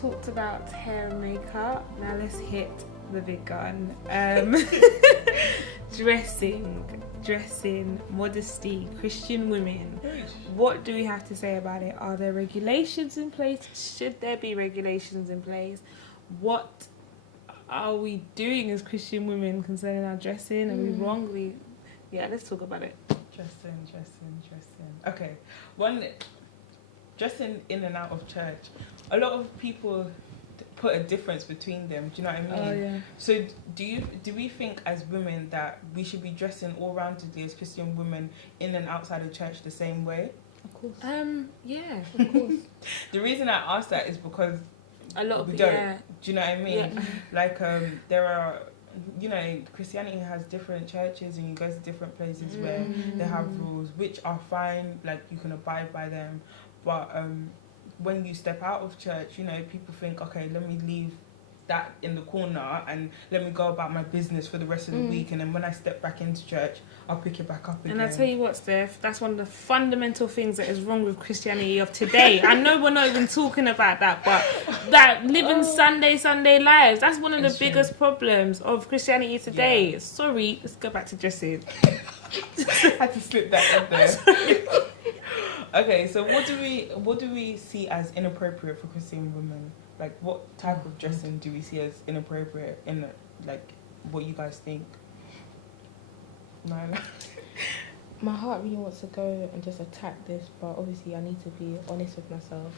talked about hair and makeup. Now let's hit the big gun. Dressing, modesty, Christian women. What do we have to say about it? Are there regulations in place? Should there be regulations in place? What are we doing as Christian women concerning our dressing? Are we wrongly? Yeah, let's talk about it. Dressing. Okay, dressing in and out of church. A lot of people put a difference between them. Do you know what I mean? Oh, yeah. So do we think as women that we should be dressing all roundedly as Christian women in and outside of church the same way? Of course. Yeah, of course. The reason I ask that is because A lot of we don't. yeah. Do you know what I mean? Yeah. Like there are, Christianity has different churches and you go to different places where they have rules which are fine, like you can abide by them, but when you step out of church, people think, okay, let me leave that in the corner and let me go about my business for the rest of the week, and then when I step back into church, I'll pick it back up again. And I tell you what, Steph, that's one of the fundamental things that is wrong with Christianity of today. I know we're not even talking about that, but that living Sunday lives, that's one of the biggest problems of Christianity today. Yeah. Sorry, let's go back to dressing. I had to slip that in there. Okay, so what do we see as inappropriate for Christian women? Like, what type of dressing do we see as inappropriate in, what you guys think? No. My heart really wants to go and just attack this, but obviously I need to be honest with myself.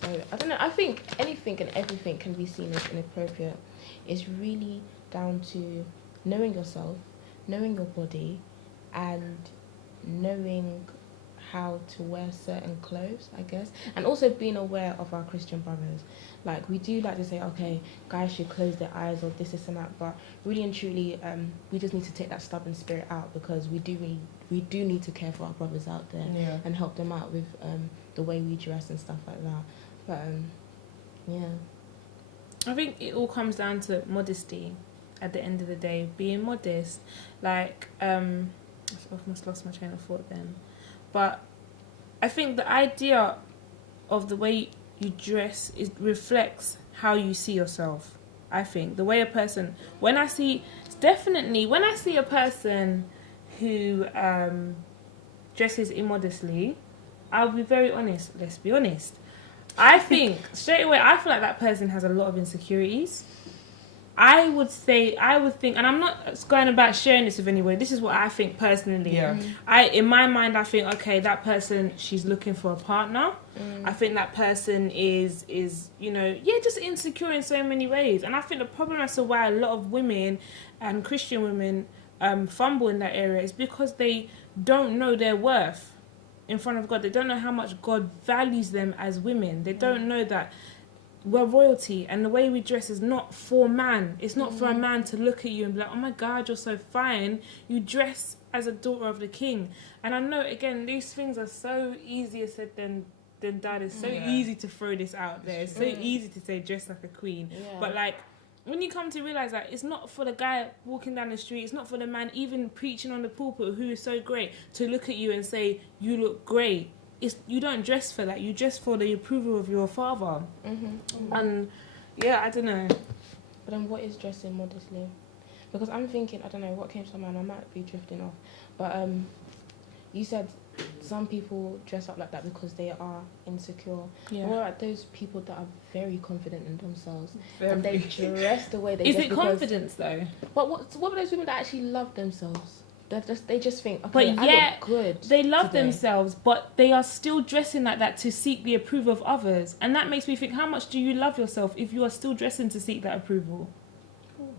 So, I don't know, I think anything and everything can be seen as inappropriate. It's really down to knowing yourself, knowing your body, and knowing how to wear certain clothes, I guess, and also being aware of our Christian brothers. Like, we do like to say, okay, guys should close their eyes or this and that, but really and truly, we just need to take that stubborn spirit out, because we do need to care for our brothers out there and help them out with the way we dress and stuff like that. But I think it all comes down to modesty. At the end of the day, being modest. Like, I've almost lost my train of thought then. But I think the idea of the way you dress reflects how you see yourself. I think the way a person, when I see a person who dresses immodestly, I'll be very honest. Let's be honest. I think straight away, I feel like that person has a lot of insecurities. I would think, and I'm not going about sharing this with anyone. This is what I think personally. Yeah. In my mind, I think, okay, that person, she's looking for a partner. I think that person is just insecure in so many ways. And I think the problem as to why a lot of women and Christian women fumble in that area is because they don't know their worth in front of God. They don't know how much God values them as women. They don't know that we're royalty, and the way we dress is not for man. It's not for a man to look at you and be like, oh my God, you're so fine. You dress as a daughter of the king. And I know, again, these things are so easier said than done. It's so easy to throw this out there. It's so easy to say dress like a queen. Yeah. But like, when you come to realise that it's not for the guy walking down the street, it's not for the man even preaching on the pulpit who is so great to look at you and say, you look great. You don't dress for that. You dress for the approval of your father. And I don't know. But then what is dressing modestly? Because I'm thinking, I don't know, what came to my mind, I might be drifting off. But you said some people dress up like that because they are insecure. Yeah. Or like those people that are very confident in themselves. And they dress the way they dress. Is it confidence though? But what are those women that actually love themselves? They just think, okay, but I look good. They love themselves, but they are still dressing like that to seek the approval of others. And that makes me think, how much do you love yourself if you are still dressing to seek that approval?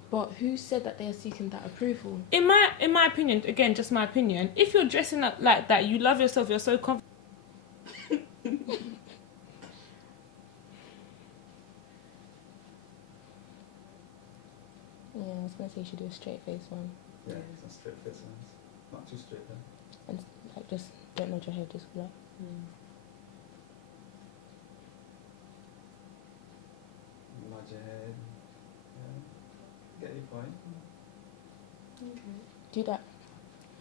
But who said that they are seeking that approval? In my opinion, again, just my opinion, if you're dressing up like that, you love yourself, you're so confident. Yeah, I was going to say you should do a straight face one. Yeah, it's a straight face ones. Not too straight though. And like, just don't nod your head, just like. Nod your head. Yeah. Get your point. Okay. Do that.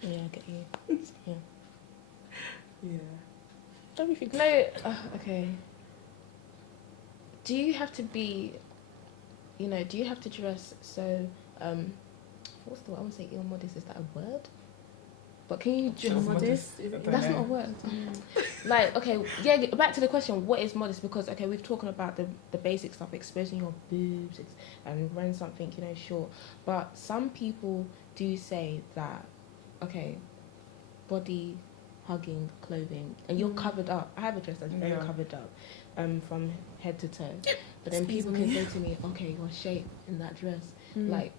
Yeah, I get you. Yeah. Yeah. Don't you think? No. Okay. do you have to be, do you have to dress so, what's the word? I want to say ill-modest, is that a word? But can you dress Modest? That's not a word. Like, okay, yeah, back to the question, what is modest? Because, okay, we've talking about the basic stuff, exposing your boobs and wearing something, short. But some people do say that, okay, body hugging clothing, and you're covered up. I have a dress that's very covered up, from head to toe. But then people can say to me, okay, your shape in that dress, like,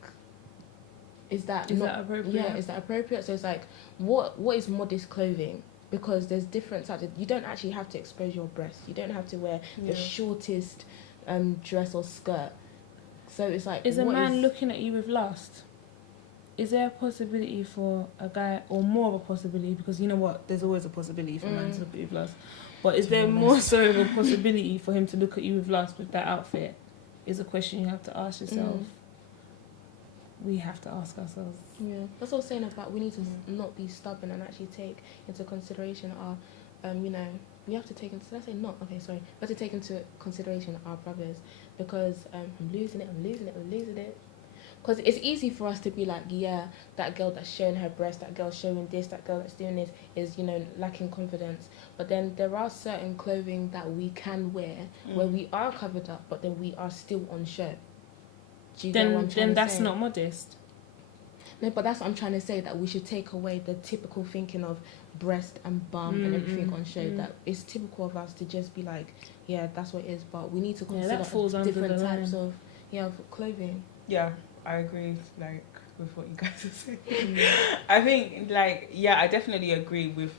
is that appropriate? Yeah, is that appropriate? So it's like, what is modest clothing? Because there's different types. You don't actually have to expose your breasts. You don't have to wear the shortest dress or skirt. So it's like, is a man looking at you with lust? Is there a possibility for a guy, or more of a possibility, because you know what, there's always a possibility for a man to look at you with lust, but is there more so of a possibility for him to look at you with lust with that outfit? Is a question you have to ask yourself. We have to ask ourselves. Yeah, that's what I was saying about, we need to not be stubborn and actually take into consideration our, we have to take into, we have to take into consideration our brothers, because I'm losing it. Because it's easy for us to be like, yeah, that girl that's showing her breast, that girl showing this, that girl that's doing this is, lacking confidence. But then there are certain clothing that we can wear where we are covered up, but then we are still on show. Do you get what I'm trying to say? Then that's not modest. No, but that's what I'm trying to say, that we should take away the typical thinking of breast and bum and everything on show. That it's typical of us to just be like, yeah, that's what it is. But we need to consider different types of clothing. Yeah, I agree, like, with what you guys are saying. I think, like, I definitely agree with,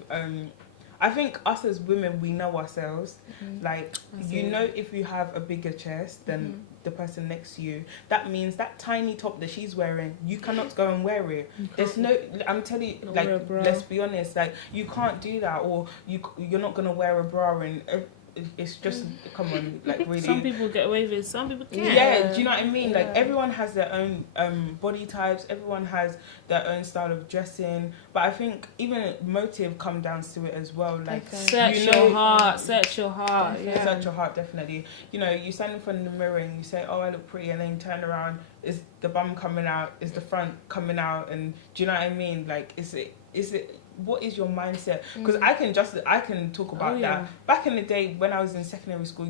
I think us as women, we know ourselves. Like, if you have a bigger chest than the person next to you, that means that tiny top that she's wearing, you cannot go and wear it. There's no, I'm telling you, like, let's be honest, like, you can't do that, or you're not going to wear a bra, and it's just, come on, like, really. Some people get away with it, some people can't. Yeah, do you know what I mean? Like, everyone has their own body types, everyone has their own style of dressing, but I think even motive comes down to it as well. Like, search your heart. Search your heart, definitely. You stand in front of the mirror and you say, oh, I look pretty, and then you turn around, is the bum coming out, is the front coming out, and do you know what I mean? Like, is it what is your mindset? Because I can talk about that. Back in the day when I was in secondary school,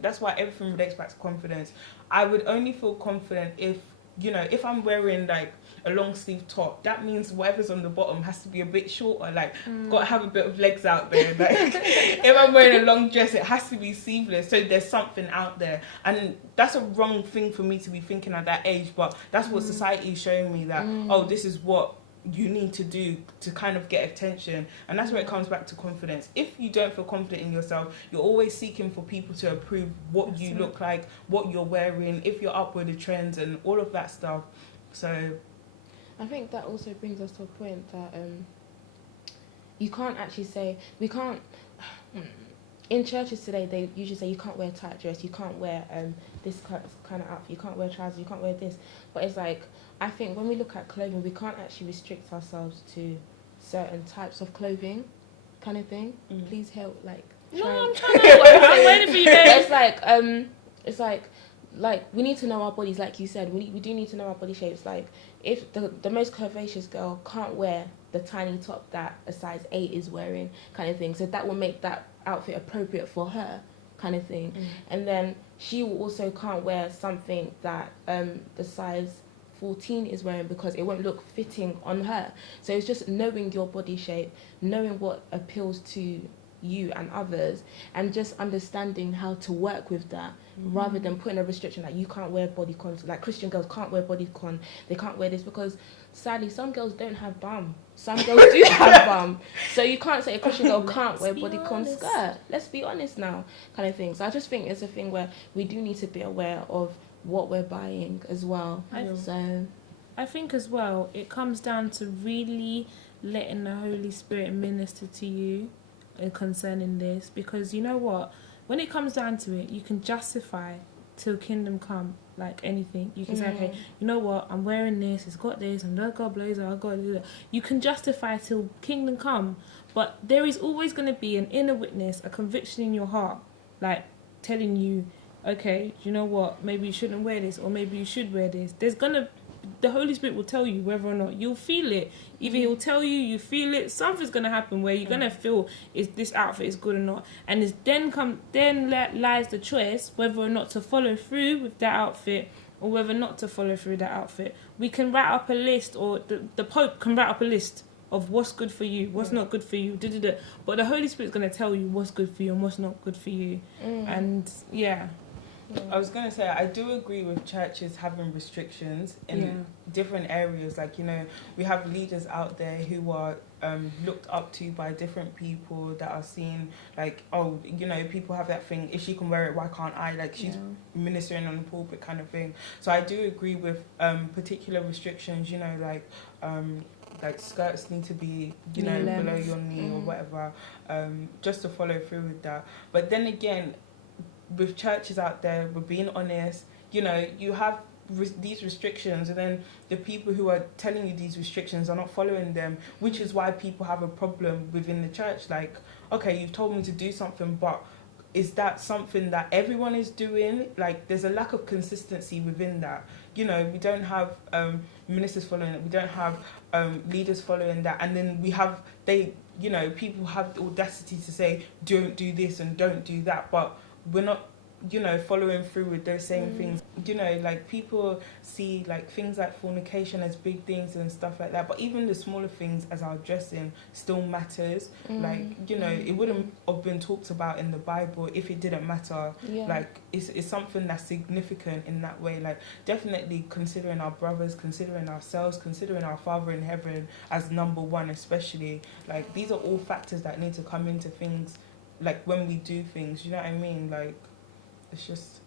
that's why everything relates back to confidence. I would only feel confident if I'm wearing like a long sleeve top, that means whatever's on the bottom has to be a bit shorter, like got to have a bit of legs out there. Like if I'm wearing a long dress, it has to be sleeveless, so there's something out there. And that's a wrong thing for me to be thinking at that age, but that's what society is showing me, that this is what you need to do to kind of get attention. And that's where it comes back to confidence. If you don't feel confident in yourself, you're always seeking for people to approve what you look like, what you're wearing, if you're up with the trends and all of that stuff. So I think that also brings us to a point that you can't actually say, we can't, in churches today they usually say you can't wear a tight dress, you can't wear this kind of outfit, you can't wear trousers, you can't wear this. But it's like, I think when we look at clothing, we can't actually restrict ourselves to certain types of clothing, kind of thing. Please help, like. No, I'm trying to work. I'm waiting for you guys. It's like we need to know our bodies, like you said. We do need to know our body shapes. Like, if the most curvaceous girl can't wear the tiny top that a size 8 is wearing, kind of thing, so that will make that outfit appropriate for her, kind of thing. And then she also can't wear something that the size 14 is wearing, because it won't look fitting on her. So it's just knowing your body shape, knowing what appeals to you and others, and just understanding how to work with that, rather than putting a restriction like you can't wear bodycons. Like Christian girls can't wear bodycon, they can't wear this, because sadly some girls don't have bum, some girls do have bum, so you can't say a Christian girl can't wear bodycon skirt. Let's be honest now, kind of thing. So I just think it's a thing where we do need to be aware of what we're buying as well. I think as well it comes down to really letting the Holy Spirit minister to you concerning this, because you know what, when it comes down to it, you can justify till kingdom come like anything. You can say, okay, you know what, I'm wearing this, it's got this, and I got a blazer, I got this. You can justify till kingdom come, but there is always going to be an inner witness, a conviction in your heart, like telling you, okay, you know what, maybe you shouldn't wear this, or maybe you should wear this. The Holy Spirit will tell you whether or not you'll feel it. Either He'll tell you, you feel it, something's gonna happen where you're gonna feel is this outfit is good or not, and it's then lies the choice whether or not to follow through with that outfit or whether not to follow through that outfit. We can write up a list, or the Pope can write up a list of what's good for you, what's not good for you, but the Holy Spirit's gonna tell you what's good for you and what's not good for you, and yeah. I was going to say, I do agree with churches having restrictions in different areas. Like, you know, we have leaders out there who are looked up to by different people that are seen like, oh, you know, people have that thing, if she can wear it, why can't I? Like, she's ministering on the pulpit kind of thing. So I do agree with particular restrictions, you know, like skirts need to be, you know, below your knee or whatever, just to follow through with that. But then again, with churches out there, we're being honest, you know, you have these restrictions, and then the people who are telling you these restrictions are not following them, which is why people have a problem within the church. Like, okay, you've told me to do something, but is that something that everyone is doing? Like, there's a lack of consistency within that. You know, we don't have ministers following it, we don't have leaders following that, and then you know, people have the audacity to say, don't do this and don't do that, but we're not, you know, following through with those same things. You know, like, people see like things like fornication as big things and stuff like that, but even the smaller things as our dressing still matters. Like, you know, it wouldn't have been talked about in the Bible if it didn't matter. Like, it's something that's significant in that way. Like, definitely considering our brothers, considering ourselves, considering our Father in heaven as number one, especially. Like, these are all factors that need to come into things, like, when we do things, you know what I mean? Like, it's just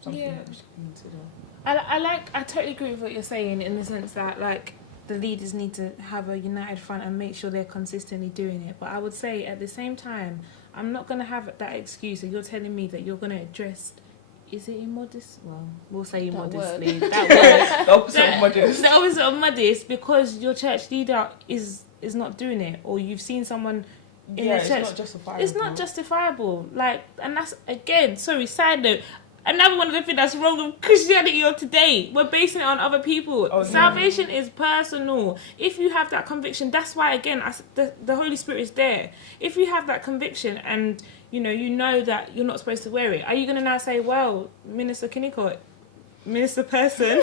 something that we should consider. I totally agree with what you're saying, in the sense that, like, the leaders need to have a united front and make sure they're consistently doing it. But I would say at the same time, I'm not going to have that excuse that you're telling me that you're going to address, is it immodest? Well, we'll say immodestly. That word. The opposite of modest. The opposite of modest, because your church leader is not doing it, or you've seen someone in the church. It's not justifiable. It's not justifiable. Like, and that's, again, sorry, side note, another one of the things that's wrong with Christianity of today. We're basing it on other people. Salvation is personal. If you have that conviction, that's why, again, the Holy Spirit is there. If you have that conviction and you know that you're not supposed to wear it, are you going to now say, well, Minister Kinnicott, minister person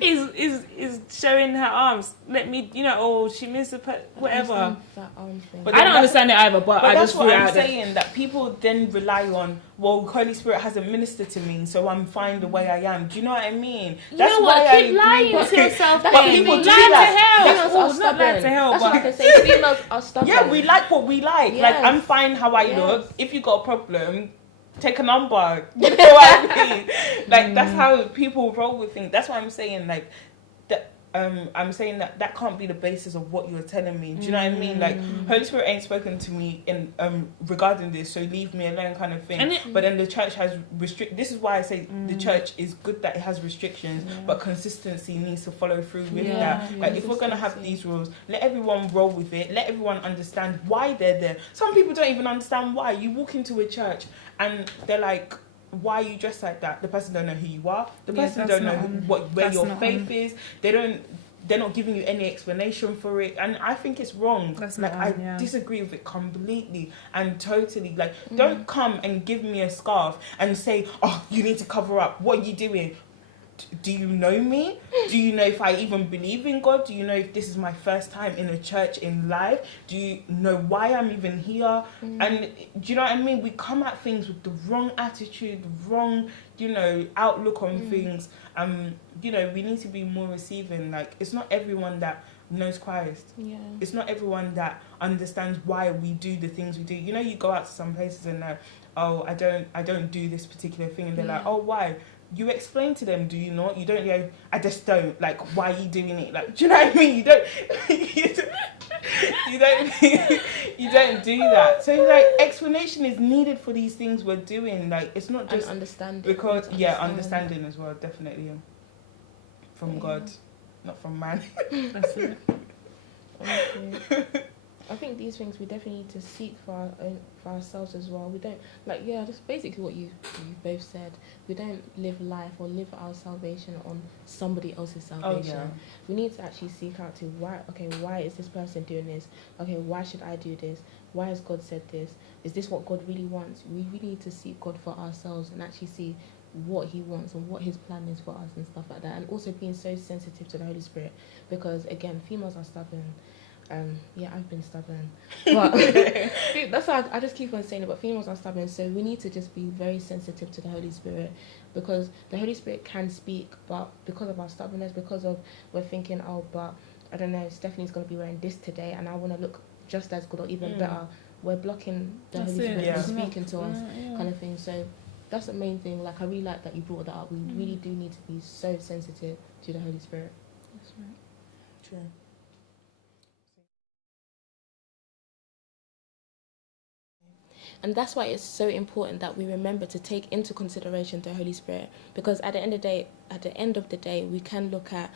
is showing her arms, let me, you know, or she whatever. That arm thing. But I don't understand it either, but I that's just what threw it I'm out there. saying, that people then rely on, well, Holy Spirit hasn't ministered to me, so I'm fine the way I am. Do you know what I mean? That's why keep lying to yourself. But people do that. Females are Not lie to stubborn. hell, That's but what I can say. Females are stubborn. Yeah, we like what we like. Yes. Like, I'm fine how I Yes. look. If you got a problem, take a number. You know what I mean? Like, that's how people roll with things. That's why I'm saying, like, that. I'm saying that can't be the basis of what you're telling me. Do you know what I mean? Like, Holy Spirit ain't spoken to me in regarding this, so leave me alone, kind of thing. But then the church has This is why I say the church is good that it has restrictions, but consistency needs to follow through with that. Like, if we're gonna have these rules, let everyone roll with it. Let everyone understand why they're there. Some people don't even understand why. You walk into a church and they're like, why are you dressed like that? The person don't know who you are. The person don't know where your faith is. They're not giving you any explanation for it, and I think it's wrong. I disagree with it completely and totally. Like, don't come and give me a scarf and say, oh, you need to cover up. What are you doing? Do you know me? Do you know if I even believe in God? Do you know if this is my first time in a church in life? Do you know why I'm even here? And do you know what I mean? We come at things with the wrong attitude, wrong, outlook on things. We need to be more receiving. Like, it's not everyone that knows Christ. Yeah. It's not everyone that understands why we do the things we do. You know, you go out to some places and I don't do this particular thing, and they're like, oh, why? You explain to them, do you not? You don't go, I just don't. Like, why are you doing it? Like, do you know what I mean? You don't you don't do that. So, like, explanation is needed for these things we're doing. Like, it's not just understanding. Because understanding as well, definitely. From God, not from man. That's it. I think these things we definitely need to seek for our own, for ourselves as well. We don't just basically what you both said. We don't live life or live our salvation on somebody else's salvation. Oh, yeah. We need to actually seek out to why is this person doing this? Okay, why should I do this? Why has God said this? Is this what God really wants? We really need to seek God for ourselves and actually see what he wants and what his plan is for us and stuff like that. And also being so sensitive to the Holy Spirit, because again, females are stubborn. I've been stubborn, but that's why I just keep on saying it. But females are stubborn, so we need to just be very sensitive to the Holy Spirit, because the Holy Spirit can speak, but because of our stubbornness, because of we're thinking, oh, but I don't know, Stephanie's going to be wearing this today, and I want to look just as good or even better. We're blocking the Holy Spirit from speaking to us, kind of thing. So that's the main thing. Like, I really like that you brought that up. We really do need to be so sensitive to the Holy Spirit. That's right. True. And that's why it's so important that we remember to take into consideration the Holy Spirit, because at the end of the day, we can look at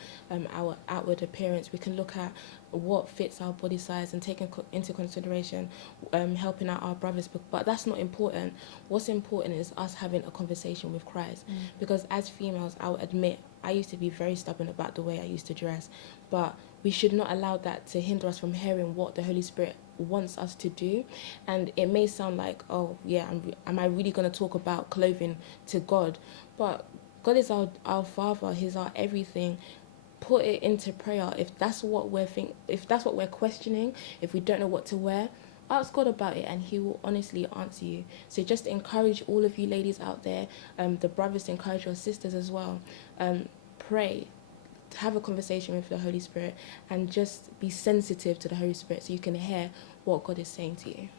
our outward appearance. We can look at what fits our body size and take into consideration helping out our brothers. But that's not important. What's important is us having a conversation with Christ. Because as females, I'll admit, I used to be very stubborn about the way I used to dress. But we should not allow that to hinder us from hearing what the Holy Spirit wants us to do. And it may sound like, oh yeah, am I really going to talk about clothing to God? But God is our Father. He's our everything. Put it into prayer. If that's what we're questioning, if we don't know what to wear, ask God about it and he will honestly answer you. So just encourage all of you ladies out there, the brothers, encourage your sisters as well. Pray, have a conversation with the Holy Spirit, and just be sensitive to the Holy Spirit so you can hear what God is saying to you.